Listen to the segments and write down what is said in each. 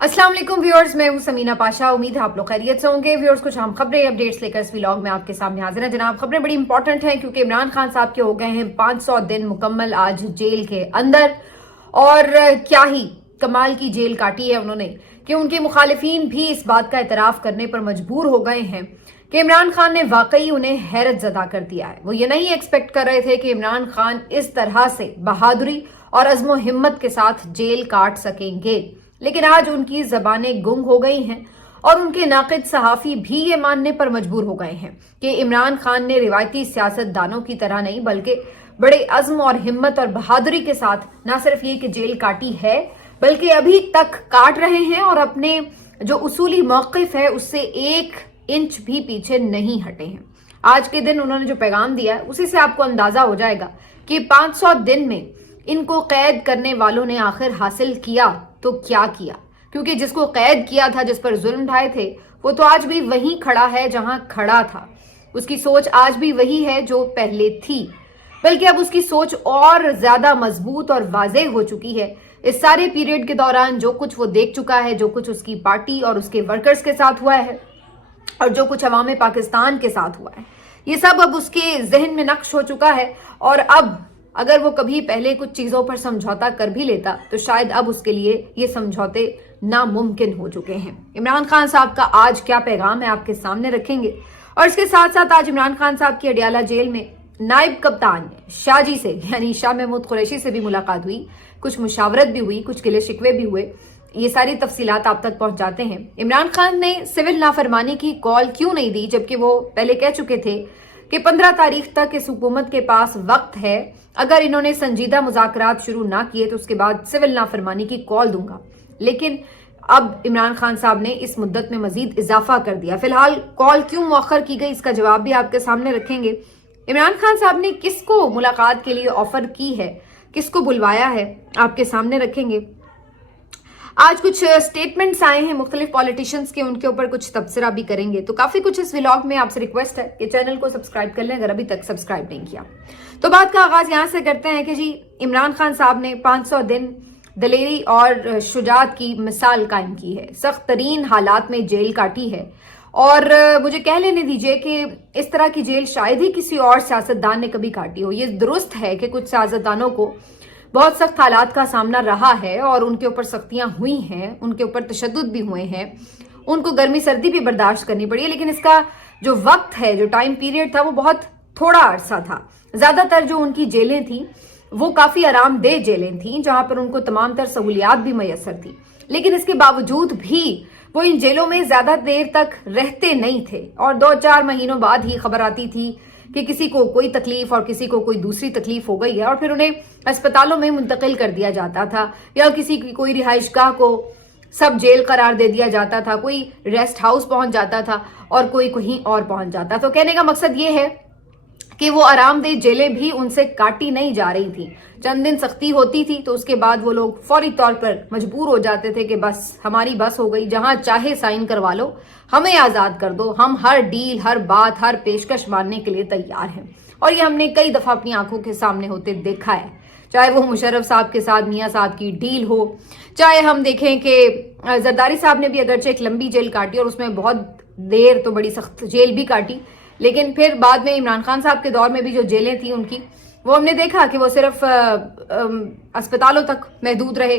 अस्सलाम वालेकुम व्यूअर्स, मैं हूं समीना पाशा। उम्मीद है आप लोग खैरियत से होंगे। व्यूअर्स, कुछ हम खबरें अपडेट्स लेकर इस व्लॉग में आपके सामने हाजिर हैं। जनाब, खबरें बड़ी इंपॉर्टेंट हैं क्योंकि इमरान खान साहब के हो गए हैं 500 दिन मुकम्मल आज जेल के अंदर। और क्या ही कमाल की जेल काटी है उन्होंने कि उनके मुखालिफिन भी इस बात का इतराफ करने पर मजबूर हो गए हैं कि इमरान खान ने वाकई उन्हें हैरत जदा कर दिया है। वो ये नहीं एक्सपेक्ट कर रहे थे कि इमरान खान इस तरह से बहादुरी और अज़्म हिम्मत के साथ जेल काट सकेंगे, लेकिन आज उनकी जबानें गुंग हो गई हैं और उनके नाक़िद सहाफ़ी भी ये मानने पर मजबूर हो गए हैं कि इमरान खान ने रिवायती सियासतदानों की तरह नहीं बल्कि बड़े अज़्म और हिम्मत और बहादुरी के साथ न सिर्फ ये कि जेल काटी है बल्कि अभी तक काट रहे हैं और अपने जो उसूली मौक़िफ़ है उससे 1 इंच भी पीछे नहीं हटे हैं। आज के दिन उन्होंने जो पैगाम दिया है उसी से आपको अंदाजा हो जाएगा कि 500 दिन में इनको कैद करने वालों ने आखिर हासिल किया तो क्या किया, क्योंकि जिसको कैद किया था, जिस पर जुल्म ढाए थे, वो तो आज भी वहीं खड़ा है जहां खड़ा था। उसकी सोच आज भी वही है जो पहले थी, बल्कि अब उसकी सोच और ज्यादा मजबूत और वाज़ेह हो चुकी है। इस सारे पीरियड के दौरान जो कुछ वो देख चुका है, जो कुछ उसकी पार्टी और उसके वर्कर्स के साथ हुआ है और जो कुछ अवाम पाकिस्तान के साथ हुआ है, ये सब अब उसके जहन में नक्श हो चुका है। और अब अगर वो कभी पहले कुछ चीजों पर समझौता कर भी लेता तो शायद अब उसके लिए ये समझौते नामुमकिन हो चुके हैं। इमरान खान साहब का आज क्या पैगाम है आपके सामने रखेंगे। और इसके साथ साथ आज इमरान खान साहब की अडियाला जेल में नायब कप्तान शाह जी से यानी शाह महमूद कुरैशी से भी मुलाकात हुई, कुछ मुशावरत भी हुई, कुछ गिले शिकवे भी हुए। ये सारी तफसीलात आप तक पहुंच जाते हैं। इमरान खान ने सिविल नाफरमानी की कॉल क्यों नहीं दी, जबकि वो पहले कह चुके थे कि 15 तारीख तक इस हुकूमत के पास वक्त है, अगर इन्होंने संजीदा मुज़ाकरात शुरू ना किए तो उसके बाद सिविल नाफरमानी की कॉल दूंगा। लेकिन अब इमरान खान साहब ने इस मुद्दत में मजीद इजाफा कर दिया। फिलहाल कॉल क्यों मौखर की गई इसका जवाब भी आपके सामने रखेंगे। इमरान खान साहब ने किसको मुलाकात के लिए ऑफर की है, किसको बुलवाया है, आपके सामने रखेंगे। आज कुछ स्टेटमेंट्स आए हैं मुख्तलिफ पॉलिटिशियंस के, उनके ऊपर कुछ तबसरा भी करेंगे। तो काफी कुछ इस व्लॉग में। आपसे रिक्वेस्ट है कि चैनल को सब्सक्राइब कर लें अगर अभी तक सब्सक्राइब नहीं किया। तो बात का आगाज यहां से करते हैं कि जी इमरान खान साहब ने 500 दिन दलेरी और शुजात की मिसाल कायम की है, सख्त तरीन हालात में जेल काटी है। और मुझे कह लेने दीजिए कि इस तरह की जेल शायद ही किसी और सियासतदान ने कभी काटी हो। ये दुरुस्त है कि कुछ सियासतदानों को बहुत सख्त हालात का सामना रहा है और उनके ऊपर सख्तियां हुई हैं, उनके ऊपर तशद्दुद भी हुए हैं, उनको गर्मी सर्दी भी बर्दाश्त करनी पड़ी है। लेकिन इसका जो वक्त है, जो टाइम पीरियड था, वो बहुत थोड़ा अरसा था। ज्यादातर जो उनकी जेलें थी वो काफी आरामदेह जेलें थी जहां पर उनको तमाम तर सहूलियात भी मैसर थी। लेकिन इसके बावजूद भी वो इन जेलों में ज्यादा देर तक रहते नहीं थे और 2-4 महीनों बाद ही खबर आती थी कि किसी को कोई तकलीफ और किसी को कोई दूसरी तकलीफ हो गई है और फिर उन्हें अस्पतालों में मुंतकिल कर दिया जाता था, या किसी की कोई रिहाइशगाह को सब जेल करार दे दिया जाता था, कोई रेस्ट हाउस पहुंच जाता था और कोई कहीं और पहुंच जाता। तो कहने का मकसद ये है कि वो आरामदेह जेलें भी उनसे काटी नहीं जा रही थी। चंद दिन सख्ती होती थी तो उसके बाद वो लोग फौरी तौर पर मजबूर हो जाते थे कि बस हमारी बस हो गई, जहां चाहे साइन करवा लो, हमें आजाद कर दो, हम हर डील, हर बात, हर पेशकश मानने के लिए तैयार हैं। और ये हमने कई दफा अपनी आंखों के सामने होते देखा है, चाहे वो मुशर्रफ साहब के साथ मियां साहब की डील हो, चाहे हम देखें कि जरदारी साहब ने भी अगरचे एक लंबी जेल काटी और उसमें बहुत देर तो बड़ी सख्त जेल भी काटी, लेकिन फिर बाद में इमरान खान साहब के दौर में भी जो जेलें थी उनकी, वो हमने देखा कि वो सिर्फ अस्पतालों तक महदूद रहे।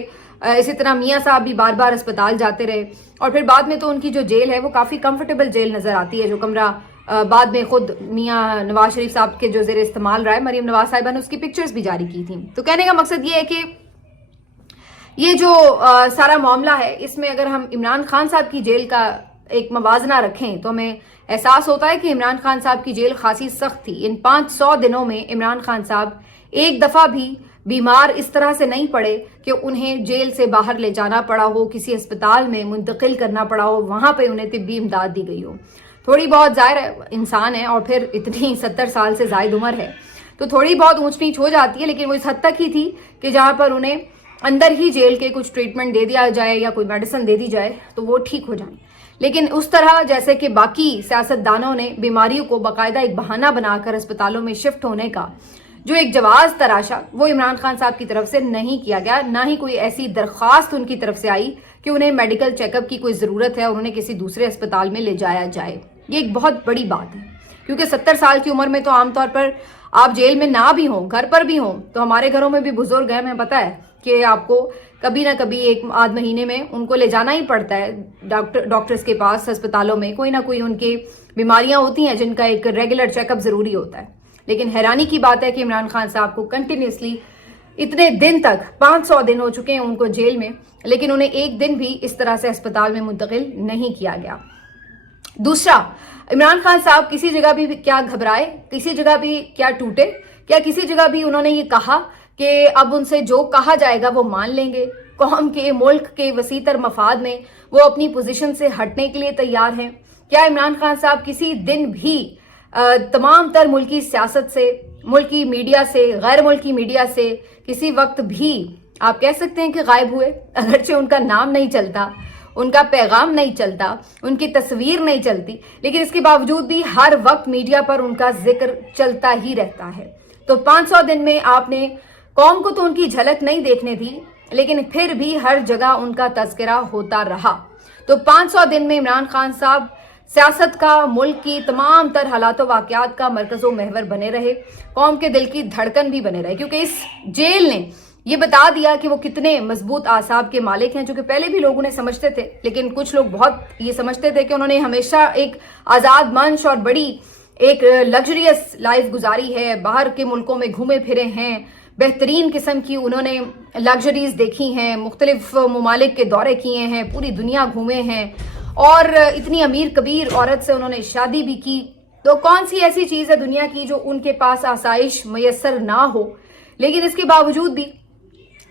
इसी तरह मियां साहब भी बार बार अस्पताल जाते रहे और फिर बाद में तो उनकी जो जेल है वो काफी कंफर्टेबल जेल नजर आती है, जो कमरा बाद में खुद मियां नवाज शरीफ साहब के जो जेर इस्तेमाल रहा है, मरीम नवाज साहिबा ने उसकी पिक्चर्स भी जारी की थी। तो कहने का मकसद ये है कि ये जो सारा मामला है, इसमें अगर हम इमरान खान साहब की जेल का एक मवाजना रखें तो हमें एहसास होता है कि इमरान खान साहब की जेल खासी सख्त थी। इन 500 दिनों में इमरान खान साहब एक दफा भी बीमार इस तरह से नहीं पड़े कि उन्हें जेल से बाहर ले जाना पड़ा हो, किसी अस्पताल में मुंतकिल करना पड़ा हो, वहां पे उन्हें तिब्बी इमदाद दी गई हो। थोड़ी बहुत जाहिर इंसान है और फिर इतनी 70 साल से जायद उम्र है तो थोड़ी बहुत ऊंच नीच हो जाती है, लेकिन वो इस हद तक ही थी कि जहां पर उन्हें अंदर ही जेल के कुछ ट्रीटमेंट दे दिया जाए या कोई मेडिसिन दे दी जाए तो वो ठीक हो जाए। लेकिन उस तरह जैसे कि बाकी सियासतदानों ने बीमारियों को बाकायदा एक बहाना बनाकर अस्पतालों में शिफ्ट होने का जो एक जवाज तराशा वो इमरान खान साहब की तरफ से नहीं किया गया, ना ही कोई ऐसी दरख्वास्त उनकी तरफ से आई कि उन्हें मेडिकल चेकअप की कोई ज़रूरत है और उन्हें किसी दूसरे अस्पताल में ले जाया जाए। ये एक बहुत बड़ी बात है, क्योंकि 70 साल की उम्र में तो आमतौर पर आप जेल में ना भी हों, घर पर भी हों, तो हमारे घरों में भी बुजुर्ग हैं, हमें पता है कि आपको कभी ना कभी एक आध महीने में उनको ले जाना ही पड़ता है डॉक्टर्स के पास, अस्पतालों में कोई ना कोई उनकी बीमारियां होती हैं जिनका एक रेगुलर चेकअप ज़रूरी होता है। लेकिन हैरानी की बात है कि इमरान खान साहब को कंटिन्यूसली इतने दिन तक 500 दिन हो चुके हैं उनको जेल में, लेकिन उन्हें एक दिन भी इस तरह से अस्पताल में मुंतकिल नहीं किया गया। दूसरा, इमरान खान साहब किसी जगह भी क्या घबराए, किसी जगह भी क्या टूटे, क्या किसी जगह भी उन्होंने ये कहा कि अब उनसे जो कहा जाएगा वो मान लेंगे? कौम के, मुल्क के वसीतर मफाद में वो अपनी पोजीशन से हटने के लिए तैयार हैं? क्या इमरान खान साहब किसी दिन भी तमाम तर मुल्की सियासत से, मुल्की मीडिया से, गैर मुल्की मीडिया से किसी वक्त भी आप कह सकते हैं कि गायब हुए? अगरचे उनका नाम नहीं चलता, उनका पैगाम नहीं चलता, उनकी तस्वीर नहीं चलती, लेकिन इसके बावजूद भी हर वक्त मीडिया पर उनका जिक्र चलता ही रहता है। तो 500 दिन में आपने कौम को तो उनकी झलक नहीं देखने दी, लेकिन फिर भी हर जगह उनका तज़किरा होता रहा। तो 500 दिन में इमरान खान साहब सियासत का, मुल्क की तमाम तर हालात वाक़यात का मरकज़ो महवर बने रहे, कौम के दिल की धड़कन भी बने रहे, क्योंकि इस जेल ने ये बता दिया कि वो कितने मजबूत आसाब के मालिक हैं, जो कि पहले भी लोग उन्हें समझते थे, लेकिन कुछ लोग बहुत ये समझते थे कि उन्होंने हमेशा एक आज़ाद मंश और बड़ी एक लग्जरियस लाइफ गुजारी है, बाहर के मुल्कों में घूमे फिरे हैं, बेहतरीन किस्म की उन्होंने लग्जरीज देखी हैं, मुख्तलिफ ममालिक के दौरे किए हैं, पूरी दुनिया घूमे हैं और इतनी अमीर कबीर औरत से उन्होंने शादी भी की। तो कौन सी ऐसी चीज़ है दुनिया की जो उनके पास आसाइश मैसर ना हो? लेकिन इसके बावजूद भी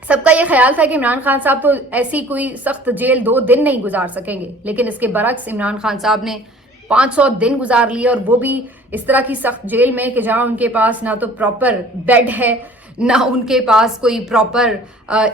सबका ये ख्याल था कि इमरान खान साहब तो ऐसी कोई सख्त जेल 2 दिन नहीं गुजार सकेंगे, लेकिन इसके बरक्स इमरान खान साहब ने 500 दिन गुजार लिए, और वो भी इस तरह की सख्त जेल में कि जहां उनके पास ना तो प्रॉपर बेड है, ना उनके पास कोई प्रॉपर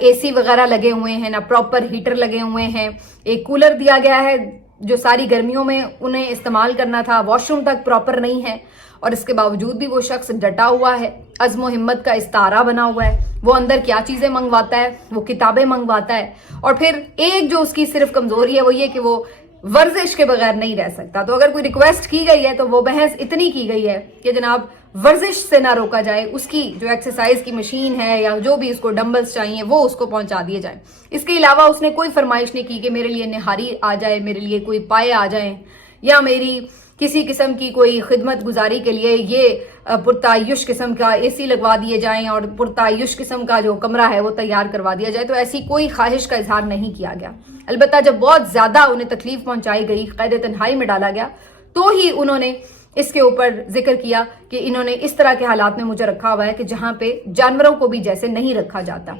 एसी वगैरह लगे हुए हैं, ना प्रॉपर हीटर लगे हुए हैं। एक कूलर दिया गया है जो सारी गर्मियों में उन्हें इस्तेमाल करना था, वॉशरूम तक प्रॉपर नहीं है, और इसके बावजूद भी वो शख्स डटा हुआ है, अज़्म हिम्मत का इस्तारा बना हुआ है। वो अंदर क्या चीज़ें मंगवाता है, वो किताबें मंगवाता है, और फिर एक जो उसकी सिर्फ कमज़ोरी है वो ये कि वो वर्जिश के बगैर नहीं रह सकता। तो अगर कोई रिक्वेस्ट की गई है तो वो बहस इतनी की गई है कि जनाब वर्जिश से ना रोका जाए, उसकी जो एक्सरसाइज की मशीन है या जो भी उसको डंबल्स चाहिए वो उसको पहुंचा दिए जाए। इसके अलावा उसने कोई फरमाइश नहीं की कि मेरे लिए निहारी आ जाए, मेरे लिए कोई पाए आ जाए, या मेरी किसी किस्म की कोई खिदमत गुजारी के लिए ये पुरतायुश किस्म का एसी लगवा दिए जाएं और पुरतायुश किस्म का जो कमरा है वो तैयार करवा दिया जाए। तो ऐसी कोई ख्वाहिश का इजहार नहीं किया गया। अलबत्ता जब बहुत ज़्यादा उन्हें तकलीफ पहुंचाई गई, कैद तन्हाई में डाला गया, तो ही उन्होंने इसके ऊपर जिक्र किया कि इन्होंने इस तरह के हालात में मुझे रखा हुआ है कि जहाँ पे जानवरों को भी जैसे नहीं रखा जाता।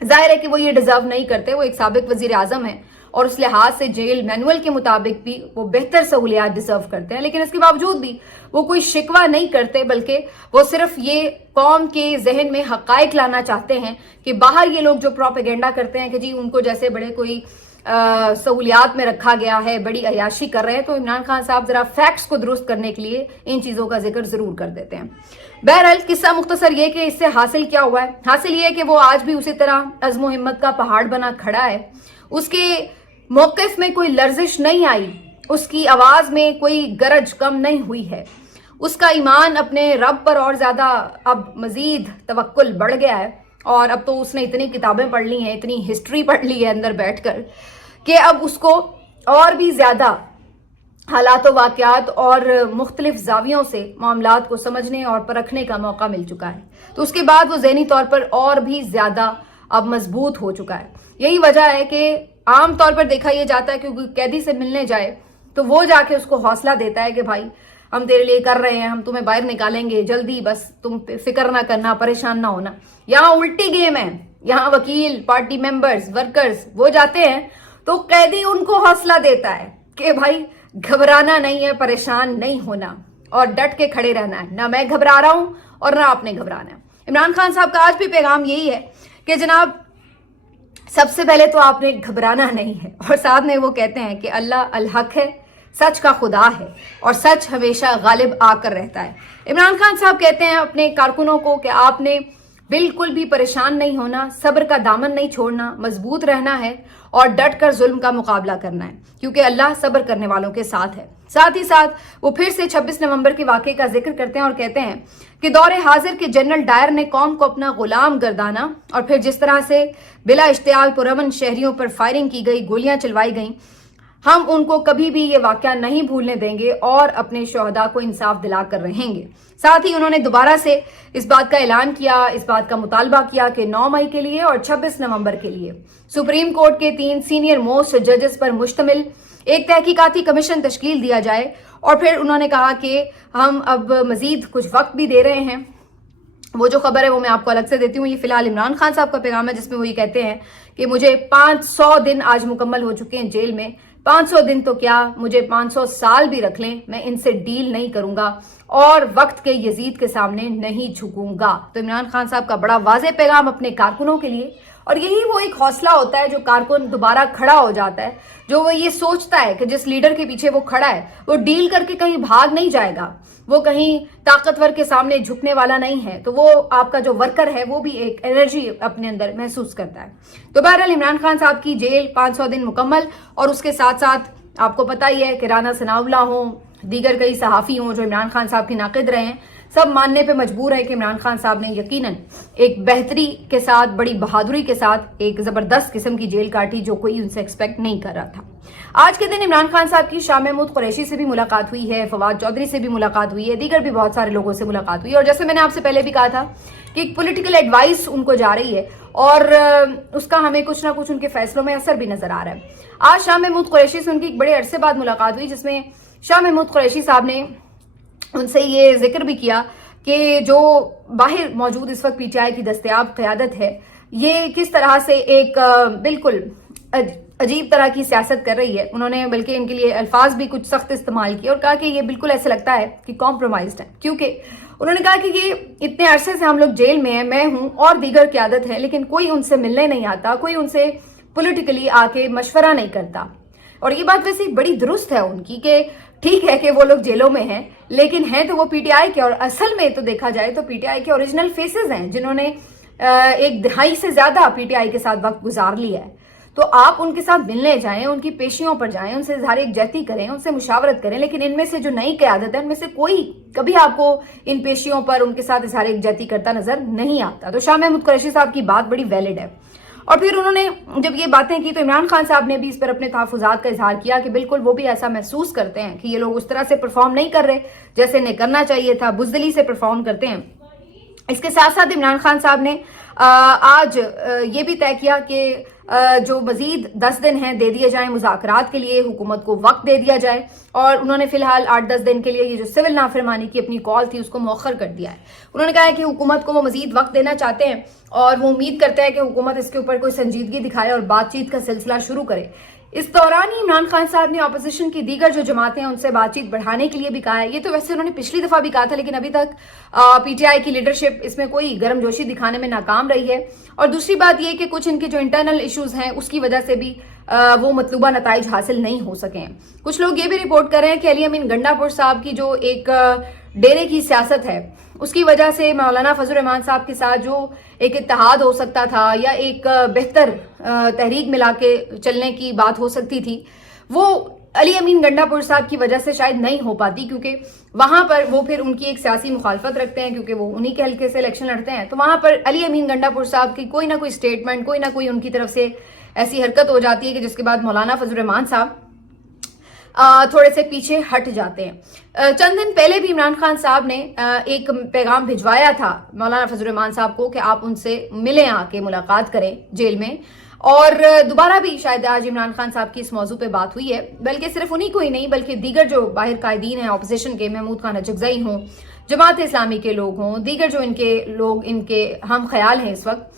जाहिर है कि वो ये डिजर्व नहीं करते, वो एक साबिक वजीर आजम है और उस लिहाज से जेल मैनुअल के मुताबिक भी वो बेहतर सहूलियात डिजर्व करते हैं, लेकिन इसके बावजूद भी वो कोई शिकवा नहीं करते, बल्कि वो सिर्फ ये कौम के जहन में हकायक लाना चाहते हैं कि बाहर ये लोग जो प्रोपेगेंडा करते हैं कि जी उनको जैसे बड़े कोई सहूलियात में रखा गया है, बड़ी अयाशी कर रहे हैं, तो इमरान खान साहब जरा फैक्ट्स को दुरुस्त करने के लिए इन चीज़ों का जिक्र जरूर कर देते हैं। बहरहाल किस्सा मुख्तसर ये कि इससे हासिल क्या हुआ है, हासिल ये है कि वो आज भी उसी तरह अज़्म हिम्मत का पहाड़ बना खड़ा है, उसके मौक़िफ़ में कोई लर्जिश नहीं आई, उसकी आवाज़ में कोई गरज कम नहीं हुई है, उसका ईमान अपने रब पर और ज़्यादा अब मज़ीद तवक्कुल बढ़ गया है, और अब तो उसने इतनी किताबें पढ़ ली हैं, इतनी हिस्ट्री पढ़ ली है अंदर बैठकर कि अब उसको और भी ज़्यादा हालात वाक़यात और मुख्तलिफ जावियों से मामलात को समझने और परखने का मौका मिल चुका है। तो उसके बाद वो ज़हनी तौर पर और भी ज़्यादा अब मजबूत हो चुका है। यही वजह है कि आम तौर पर देखा यह जाता है कि कोई कैदी से मिलने जाए तो वो जाके उसको हौसला देता है कि भाई हम तेरे लिए कर रहे हैं, हम तुम्हें बाहर निकालेंगे जल्दी, बस तुम फिक्र ना करना, परेशान ना होना। यहाँ उल्टी गेम है, यहाँ वकील, पार्टी मेंबर्स, वर्कर्स वो जाते हैं तो कैदी उनको हौसला देता है कि भाई घबराना नहीं है, परेशान नहीं होना और डट के खड़े रहना है, ना मैं घबरा रहा हूं और ना आपने घबराना है। इमरान खान साहब का आज भी पैगाम यही है कि जनाब सबसे पहले तो आपने घबराना नहीं है, और साथ में वो कहते हैं कि अल्लाह अल हक है, सच का खुदा है और सच हमेशा गालिब आकर रहता है। इमरान खान साहब कहते हैं अपने कारकुनों को कि आपने बिल्कुल भी परेशान नहीं होना, सब्र का दामन नहीं छोड़ना, मजबूत रहना है और डट कर जुल्म का मुकाबला करना है, क्योंकि अल्लाह सब्र करने वालों के साथ है। साथ ही साथ वो फिर से 26 नवंबर के वाक़े का जिक्र करते हैं और कहते हैं कि दौरे हाजिर के जनरल डायर ने कौम को अपना गुलाम गर्दाना और फिर जिस तरह से बिला इश्तियाल पुरअमन शहरियों पर फायरिंग की गई, गोलियां चलवाई गईं, हम उनको कभी भी ये वाकया नहीं भूलने देंगे और अपने शोहदा को इंसाफ दिलाकर रहेंगे। साथ ही उन्होंने दोबारा से इस बात का ऐलान किया, इस बात का मुतालबा किया कि 9 मई के लिए और 26 नवंबर के लिए सुप्रीम कोर्ट के 3 सीनियर मोस्ट जजेस पर मुश्तमिल एक तहकीकाती कमीशन तश्कील दिया जाए। और फिर उन्होंने कहा कि हम अब मजीद कुछ वक्त भी दे रहे हैं। वो जो खबर है वो मैं आपको अलग से देती हूँ। ये फिलहाल इमरान खान साहब का पैगाम है, जिसमें वो ये कहते हैं कि मुझे 500 दिन आज मुकम्मल हो चुके हैं जेल में। 500 दिन तो क्या, मुझे 500 साल भी रख लें, मैं इनसे डील नहीं करूंगा और वक्त के यजीद के सामने नहीं झुकूंगा। तो इमरान खान साहब का बड़ा वाज़ेह पैगाम अपने कारकुनों के लिए, और यही वो एक हौसला होता है जो कारकुन दोबारा खड़ा हो जाता है, जो वो ये सोचता है कि जिस लीडर के पीछे वो खड़ा है वो डील करके कहीं भाग नहीं जाएगा, वो कहीं ताकतवर के सामने झुकने वाला नहीं है। तो वो आपका जो वर्कर है वो भी एक एनर्जी अपने अंदर महसूस करता है। तो बहरहाल इमरान खान साहब की जेल 500 दिन मुकम्मल, और उसके साथ साथ आपको पता ही है कि राना सनाउल्लाह हो, दीगर कई सहाफ़ी हों जो इमरान खान साहब के नाक़िद रहे हैं, सब मानने पे मजबूर है कि इमरान खान साहब ने यकीनन एक बेहतरी के साथ, बड़ी बहादुरी के साथ एक जबरदस्त किस्म की जेल काटी जो कोई उनसे एक्सपेक्ट नहीं कर रहा था। आज के दिन इमरान खान साहब की शाह महमूद कुरैशी से भी मुलाकात हुई है, फवाद चौधरी से भी मुलाकात हुई है, दीगर भी बहुत सारे लोगों से मुलाकात हुई है। और जैसे मैंने आपसे पहले भी कहा था कि एक पॉलिटिकल एडवाइस उनको जा रही है और उसका हमें कुछ ना कुछ उनके फैसलों में असर भी नजर आ रहा है। आज शाह महमूद कुरैशी से उनकी एक बड़े अरसे बाद मुलाकात हुई, जिसमें शाह महमूद कुरैशी साहब ने उनसे ये जिक्र भी किया कि जो बाहर मौजूद इस वक्त पीटीआई की दस्तयाब क़यादत है, ये किस तरह से एक बिल्कुल अजीब तरह की सियासत कर रही है। उन्होंने बल्कि इनके लिए अल्फाज भी कुछ सख्त इस्तेमाल किए और कहा कि ये बिल्कुल ऐसे लगता है कि कॉम्प्रोमाइज्ड है, क्योंकि उन्होंने कहा कि ये इतने अरसे से हम लोग जेल में हैं, मैं हूं और दीगर क़यादत है, लेकिन कोई उनसे मिलने नहीं आता, कोई उनसे पॉलिटिकली आके मशवरा नहीं करता। और ये बात वैसे बड़ी दुरुस्त है उनकी कि ठीक है कि वो लोग जेलों में हैं, लेकिन हैं तो वो पीटीआई के, और असल में तो देखा जाए तो पीटीआई के ओरिजिनल फेसेस हैं जिन्होंने एक दहाई से ज्यादा पीटीआई के साथ वक्त गुजार लिया है। तो आप उनके साथ मिलने जाएं, उनकी पेशियों पर जाएं, उनसे इज़हार यकजहती करें, उनसे मुशावरत करें, लेकिन इनमें से जो नई क़यादत है उनमें से कोई कभी आपको इन पेशियों पर उनके साथ इज़हार यकजहती करता नजर नहीं आता। तो शाह महमूद कुरैशी साहब की बात बड़ी वैलिड है। और फिर उन्होंने जब ये बातें की तो इमरान खान साहब ने भी इस पर अपने तहफ़्फ़ुज़ात का इजहार किया कि बिल्कुल वो भी ऐसा महसूस करते हैं कि ये लोग उस तरह से परफॉर्म नहीं कर रहे जैसे इन्हें करना चाहिए था, बुज़दिली से परफॉर्म करते हैं। इसके साथ साथ इमरान खान साहब ने आज ये भी तय किया कि जो मजीद 10 दिन हैं दे दिए जाएं मुज़ाकरात के लिए, हुकूमत को वक्त दे दिया जाए। और उन्होंने फिलहाल 8-10 दिन के लिए ये जो सिविल नाफरमानी की अपनी कॉल थी उसको मौखर कर दिया है। उन्होंने कहा है कि हुकूमत को वो मजीद वक्त देना चाहते हैं और वो उम्मीद करते हैं कि हुकूमत इसके ऊपर कोई संजीदगी दिखाए और बातचीत का सिलसिला शुरू करे। इस दौरान ही इमरान खान साहब ने अपोजिशन की दीगर जो जमातें हैं उनसे बातचीत बढ़ाने के लिए भी कहा है। ये तो वैसे उन्होंने पिछली दफा भी कहा था, लेकिन अभी तक पीटीआई की लीडरशिप इसमें कोई गर्मजोशी दिखाने में नाकाम रही है। और दूसरी बात ये कि कुछ इनके जो इंटरनल इश्यूज हैं उसकी वजह से भी वो मतलूबा नताइज हासिल नहीं हो सके हैं। कुछ लोग ये भी रिपोर्ट कर रहे हैं कि अली अमीन गंडापुर साहब की जो एक डेरे की सियासत है उसकी वजह से मौलाना फजल रहमान साहब के साथ जो एक इत्तेहाद हो सकता था या एक बेहतर तहरीक मिला के चलने की बात हो सकती थी, वो अली अमीन गंडापुर साहब की वजह से शायद नहीं हो पाती, क्योंकि वहां पर वो फिर उनकी एक सियासी मुखालफत रखते हैं, क्योंकि वो उन्हीं के हल्के से इलेक्शन लड़ते हैं। तो वहां पर अली अमीन गंडापुर साहब की कोई ना कोई स्टेटमेंट, कोई ना कोई उनकी तरफ से ऐसी हरकत हो जाती है कि जिसके बाद मौलाना फजल रहमान साहब थोड़े से पीछे हट जाते हैं। चंद दिन पहले भी इमरान खान साहब ने एक पैगाम भिजवाया था मौलाना फजल रहमान साहब को कि आप उनसे मिलें, आके मुलाकात करें जेल में। और दोबारा भी शायद आज इमरान खान साहब की इस मौजू पे बात हुई है, बल्कि सिर्फ उन्हीं को ही नहीं बल्कि दीगर जो बाहर कायदीन हैं अपोजिशन के, महमूद खान अजगज़ई हों, जमात इस्लामी के लोग हों, दीगर जो इनके लोग इनके हम ख्याल हैं इस वक्त,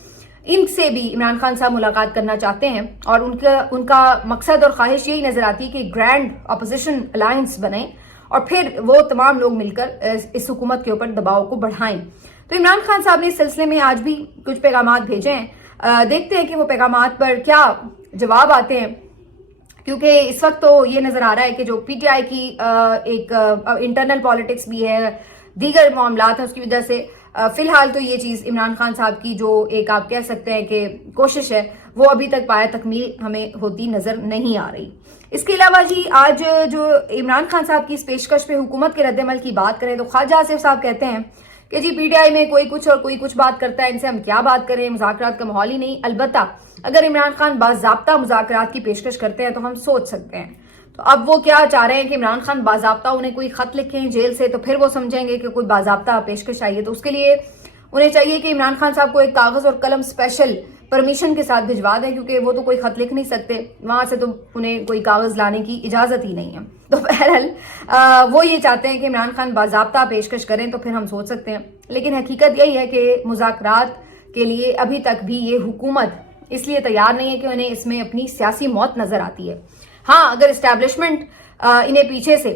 इनसे भी इमरान खान साहब मुलाकात करना चाहते हैं। और उनका मकसद और ख्वाहिश यही नजर आती है कि ग्रैंड अपोजिशन अलायंस बने और फिर वो तमाम लोग मिलकर इस हुकूमत के ऊपर दबाव को बढ़ाएं। तो इमरान खान साहब ने इस सिलसिले में आज भी कुछ पैगामात भेजे हैं। देखते हैं कि वो पैगामात पर क्या जवाब आते हैं। क्योंकि इस वक्त तो ये नजर आ रहा है कि जो पीटीआई की एक इंटरनल पॉलिटिक्स भी है, दीगर मामलात है, उसकी वजह से फिलहाल तो ये चीज इमरान खान साहब की जो एक आप कह सकते हैं कि कोशिश है वो अभी तक पाया तकमील हमें होती नजर नहीं आ रही। इसके अलावा जी आज जो इमरान खान साहब की इस पेशकश पे हुकूमत के रद्दमल की बात करें तो ख्वाजा आसिफ साहब कहते हैं कि जी पीटीआई में कोई कुछ और कोई कुछ बात करता है, इनसे हम क्या बात करें, मुज़ाकरात का माहौल ही नहीं। अलबत्ता अगर इमरान खान बाज़ाब्ता मुज़ाकरात की पेशकश करते हैं तो हम सोच सकते हैं। तो अब वो क्या चाह रहे हैं कि इमरान खान बाज़ाब्ता उन्हें कोई खत लिखें जेल से, तो फिर वो समझेंगे कि कोई बाज़ाब्ता पेशकश आई है। तो उसके लिए उन्हें चाहिए कि इमरान खान साहब को एक कागज और कलम स्पेशल परमिशन के साथ भिजवा दें, क्योंकि वो तो कोई खत लिख नहीं सकते, वहां से तो उन्हें कोई कागज लाने की इजाजत ही नहीं है। तो बहरहाल वो ये चाहते हैं कि इमरान खान बाज़ाब्ता पेशकश करें तो फिर हम सोच सकते हैं। लेकिन हकीकत यही है कि मुज़ाकरात के लिए अभी तक भी ये हुकूमत इसलिए तैयार नहीं है कि उन्हें इसमें अपनी सियासी मौत नजर आती है। हाँ, अगर इस्टेब्लिशमेंट इन्हें पीछे से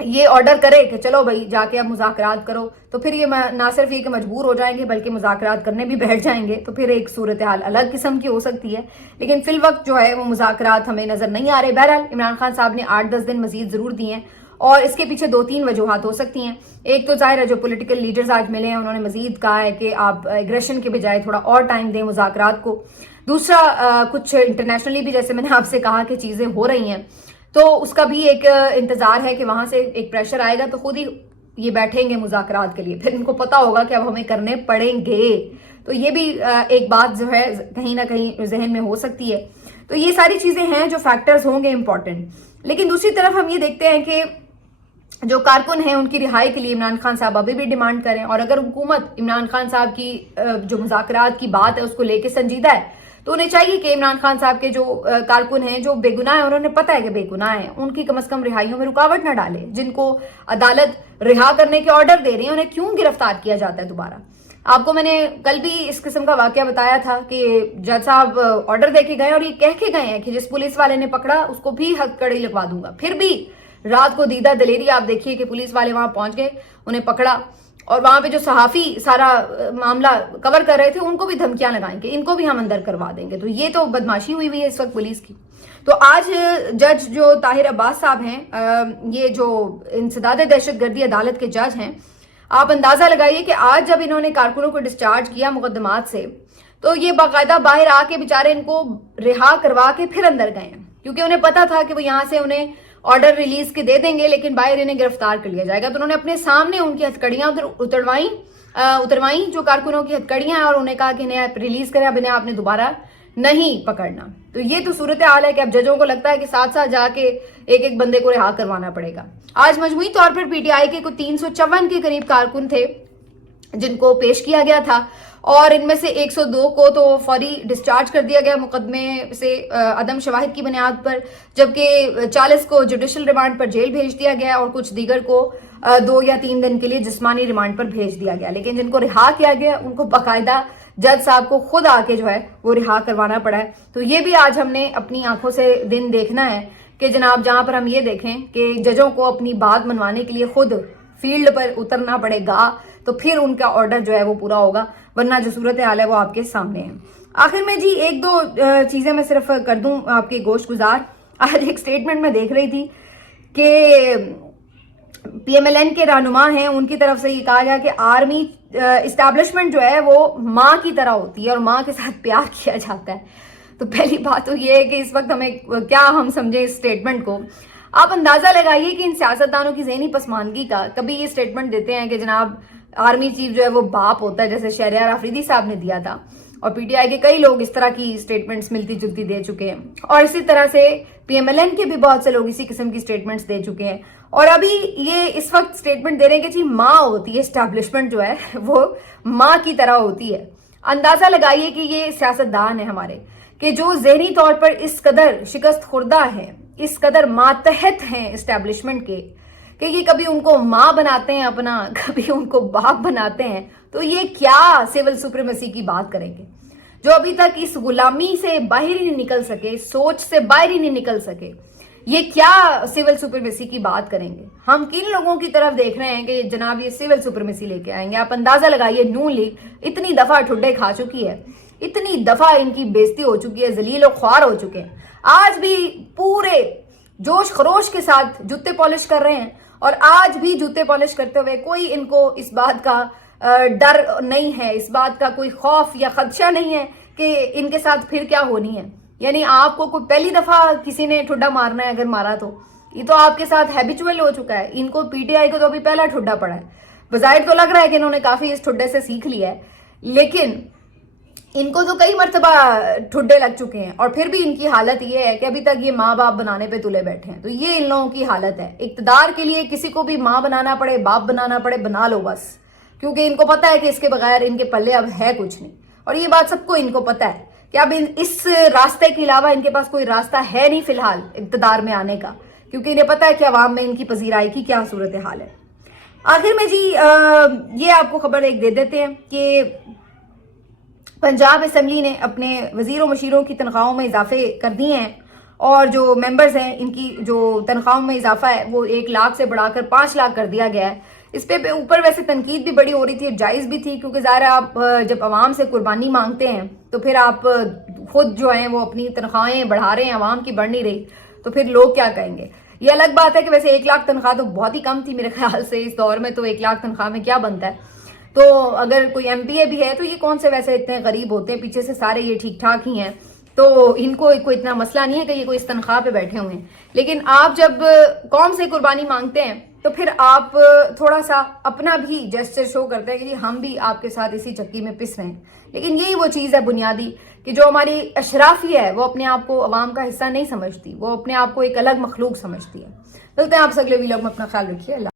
ये ऑर्डर करे कि चलो भाई जाके अब मुज़ाकरात करो, तो फिर ये ना सिर्फ ये कि मजबूर हो जाएंगे बल्कि मुज़ाकरात करने भी बैठ जाएंगे, तो फिर एक सूरत हाल अलग किस्म की हो सकती है। लेकिन फिल वक्त जो है वो मुज़ाकरात हमें नजर नहीं आ रहे। बहरहाल इमरान खान साहब ने 8-10 दिन मजीद जरूर दिए हैं और इसके पीछे 2-3 वजूहात हो सकती हैं। एक तो जाहिर है जो पॉलिटिकल लीडर्स आज मिले हैं उन्होंने मजीद कहा है कि आप एग्रेशन के बजाय थोड़ा और टाइम दें मुज़ाकरात को। दूसरा कुछ इंटरनेशनली भी जैसे मैंने आपसे कहा कि चीजें हो रही हैं, तो उसका भी एक इंतजार है कि वहां से एक प्रेशर आएगा तो खुद ही ये बैठेंगे मुज़ाकरात के लिए, फिर इनको पता होगा कि अब हमें करने पड़ेंगे। तो ये भी एक बात जो है कहीं ना कहीं जहन में हो सकती है। तो ये सारी चीजें हैं जो फैक्टर्स होंगे इंपॉर्टेंट। लेकिन दूसरी तरफ हम ये देखते हैं कि जो कारकुन हैं उनकी रिहाई के लिए इमरान खान साहब अभी भी डिमांड करें, और अगर हुकूमत इमरान खान साहब की जो मुज़ाकरात की बात है उसको लेके संजीदा है तो उन्हें चाहिए कि इमरान खान साहब के जो कारकुन हैं जो बेगुनाह हैं, उन्होंने पता है कि बेगुनाह हैं, उनकी कम से कम रिहाइयों में रुकावट न डाले। जिनको अदालत रिहा करने के ऑर्डर दे रही है उन्हें क्यों गिरफ्तार किया जाता है दोबारा। आपको मैंने कल भी इस किस्म का वाकया बताया था कि जज साहब ऑर्डर दे के गए और ये कह के गए हैं कि जिस पुलिस वाले ने पकड़ा उसको भी हथकड़ी लगवा दूंगा। फिर भी रात को दीदा दलेरी आप देखिए कि पुलिस वाले वहां पहुंच गए, उन्हें पकड़ा, और वहां पे जो सहाफी सारा मामला कवर कर रहे थे उनको भी धमकियां लगाएंगे, इनको भी हम अंदर करवा देंगे। तो ये तो बदमाशी हुई हुई है इस वक्त पुलिस की। तो आज जज जो ताहिर अब्बास साहब हैं, ये जो इंसदाद दहशतगर्दी अदालत के जज हैं, आप अंदाजा लगाइए कि आज जब इन्होंने कारकुनों को डिस्चार्ज किया मुकदमात से, तो ये बाकायदा बाहर आके बेचारे इनको रिहा करवा के फिर अंदर गए हैं, क्योंकि उन्हें पता था कि वो यहां से उन्हें ऑर्डर रिलीज के दे देंगे लेकिन बाहर इन्हें गिरफ्तार कर लिया जाएगा। तो उन्होंने अपने सामने उनकी हथकड़ियां उतरवाई जो कारकुनों की हथकड़ियां हैं, और उन्हें कहा कि इन्हें रिलीज करें, अब इन्हें आपने दोबारा नहीं पकड़ना। तो ये तो सूरत हाल है कि अब जजों को लगता है कि साथ साथ जाके एक एक बंदे को रिहा करवाना पड़ेगा। आज मजमूई तौर पर पीटीआई के कुछ 354 के करीब कारकुन थे जिनको पेश किया गया था, और इनमें से 102 को तो फौरी डिस्चार्ज कर दिया गया मुकदमे से अदम शवाहिद की बुनियाद पर, जबकि 40 को जुडिशल रिमांड पर जेल भेज दिया गया और कुछ दीगर को 2 या 3 दिन के लिए जिस्मानी रिमांड पर भेज दिया गया। लेकिन जिनको रिहा किया गया उनको बाकायदा जज साहब को खुद आके जो है वो रिहा करवाना पड़ा है। तो ये भी आज हमने अपनी आंखों से दिन देखना है कि जनाब जहां पर हम ये देखें कि जजों को अपनी बात मनवाने के लिए खुद फील्ड पर उतरना पड़ेगा, तो फिर उनका ऑर्डर जो है वो पूरा होगा, वरना जो सूरत हाल है वो आपके सामने है। आखिर में जी 1-2 चीजें मैं सिर्फ कर दूं आपके गोश्त गुजार। आज एक स्टेटमेंट में देख रही थी कि पीएमएलएन के रहनुमा हैं, उनकी तरफ से ये कहा गया कि आर्मी इस्टेब्लिशमेंट जो है वो माँ की तरह होती है और माँ के साथ प्यार किया जाता है। तो पहली बात तो ये है कि इस वक्त हमें क्या हम समझे इस स्टेटमेंट को। आप अंदाजा लगाइए कि इन सियासतदानों की ज़हनी पसमानगी का, कभी ये स्टेटमेंट देते हैं कि जनाब आर्मी चीफ जो है वो बाप होता है, जैसे शहरियार आफरीदी साहब ने दिया था, और पीटीआई के कई लोग इस तरह की स्टेटमेंट्स मिलती जुलती दे चुके हैं, और इसी तरह से पीएमएलएन के भी बहुत से लोग इसी किस्म की स्टेटमेंट्स दे चुके हैं। और अभी ये इस वक्त स्टेटमेंट दे रहे हैं कि जी माँ होती है, एस्टैब्लिशमेंट जो है वो माँ की तरह होती है। अंदाजा लगाइए कि ये सियासतदान है हमारे कि जो ज़हनी तौर पर इस कदर शिकस्त खुर्दा है, इस कदर मातहत हैं एस्टैब्लिशमेंट के, कि ये कभी उनको माँ बनाते हैं अपना, कभी उनको बाप बनाते हैं। तो ये क्या सिविल सुप्रीमेसी की बात करेंगे जो अभी तक इस गुलामी से बाहर ही नहीं निकल सके, सोच से बाहर ही नहीं निकल सके। ये क्या सिविल सुप्रीमेसी की बात करेंगे। हम किन लोगों की तरफ देख रहे हैं कि जनाब ये सिविल सुप्रीमेसी लेके आएंगे। आप अंदाजा लगाइए, नून लीग इतनी दफा ठुड्डे खा चुकी है, इतनी दफा इनकी बेइज्जती हो चुकी है, जलील और ख्वार हो चुके हैं। آج بھی پورے جوش خروش کے ساتھ جوتے پالش کر رہے ہیں, اور آج بھی جوتے پالش کرتے ہوئے کوئی ان کو اس بات کا ڈر نہیں ہے, اس بات کا کوئی خوف یا خدشہ نہیں ہے کہ ان کے ساتھ پھر کیا ہونی ہے. یعنی آپ کو کوئی پہلی دفعہ کسی نے ٹھڈا مارنا ہے, اگر مارا تو یہ تو آپ کے ساتھ ہیبیچول ہو چکا ہے. ان کو پی ٹی آئی کو تو ابھی پہلا ٹھڈا پڑا ہے. بظاہر تو لگ رہا ہے کہ انہوں نے کافی اس ٹھڈے سے سیکھ لیا ہے, لیکن ان کو تو کئی مرتبہ ٹھڈے لگ چکے ہیں, اور پھر بھی ان کی حالت یہ ہے کہ ابھی تک یہ ماں باپ بنانے پہ تلے بیٹھے ہیں. تو یہ ان لوگوں کی حالت ہے. اقتدار کے لیے کسی کو بھی ماں بنانا پڑے, باپ بنانا پڑے, بنا لو بس, کیونکہ ان کو پتا ہے کہ اس کے بغیر ان کے پلے اب ہے کچھ نہیں. اور یہ بات سب کو ان کو پتا ہے کہ اب اس راستے کے علاوہ ان کے پاس کوئی راستہ ہے نہیں فی الحال اقتدار میں آنے کا, کیونکہ انہیں پتا ہے کہ عوام میں ان کی پذیرائی کی کیا صورتحال ہے. آخر میں جی یہ آپ کو خبر ایک دے دیتے ہیں کہ پنجاب اسمبلی نے اپنے وزیر و مشیروں کی تنخواہوں میں اضافے کر دیے ہیں, اور جو ممبرز ہیں ان کی جو تنخواہوں میں اضافہ ہے وہ 1 لاکھ سے بڑھا کر 5 لاکھ کر دیا گیا ہے. اس پہ اوپر ویسے تنقید بھی بڑی ہو رہی تھی, جائز بھی تھی, کیونکہ ظاہر آپ جب عوام سے قربانی مانگتے ہیں تو پھر آپ خود جو ہیں وہ اپنی تنخواہیں بڑھا رہے ہیں, عوام کی بڑھ نہیں رہی, تو پھر لوگ کیا کہیں گے. یہ الگ بات ہے کہ ویسے 1 لاکھ تنخواہ تو بہت ہی کم تھی میرے خیال سے, اس دور میں تو 1 لاکھ تنخواہ میں کیا بنتا ہے. تو اگر کوئی ایم پی اے بھی ہے تو یہ کون سے ویسے اتنے غریب ہوتے ہیں, پیچھے سے سارے یہ ٹھیک ٹھاک ہی ہیں, تو ان کو کوئی اتنا مسئلہ نہیں ہے کہ یہ کوئی اس تنخواہ پہ بیٹھے ہوئے ہیں. لیکن آپ جب قوم سے قربانی مانگتے ہیں تو پھر آپ تھوڑا سا اپنا بھی جیسچر شو کرتے ہیں کہ جی ہم بھی آپ کے ساتھ اسی چکی میں پس رہے ہیں. لیکن یہی وہ چیز ہے بنیادی کہ جو ہماری اشرافیہ ہے وہ اپنے آپ کو عوام کا حصہ نہیں سمجھتی, وہ اپنے آپ کو ایک الگ مخلوق سمجھتی ہے. ملتے ہیں آپ سے اگلے ویلاگ میں, اپنا خیال رکھیے. اللہ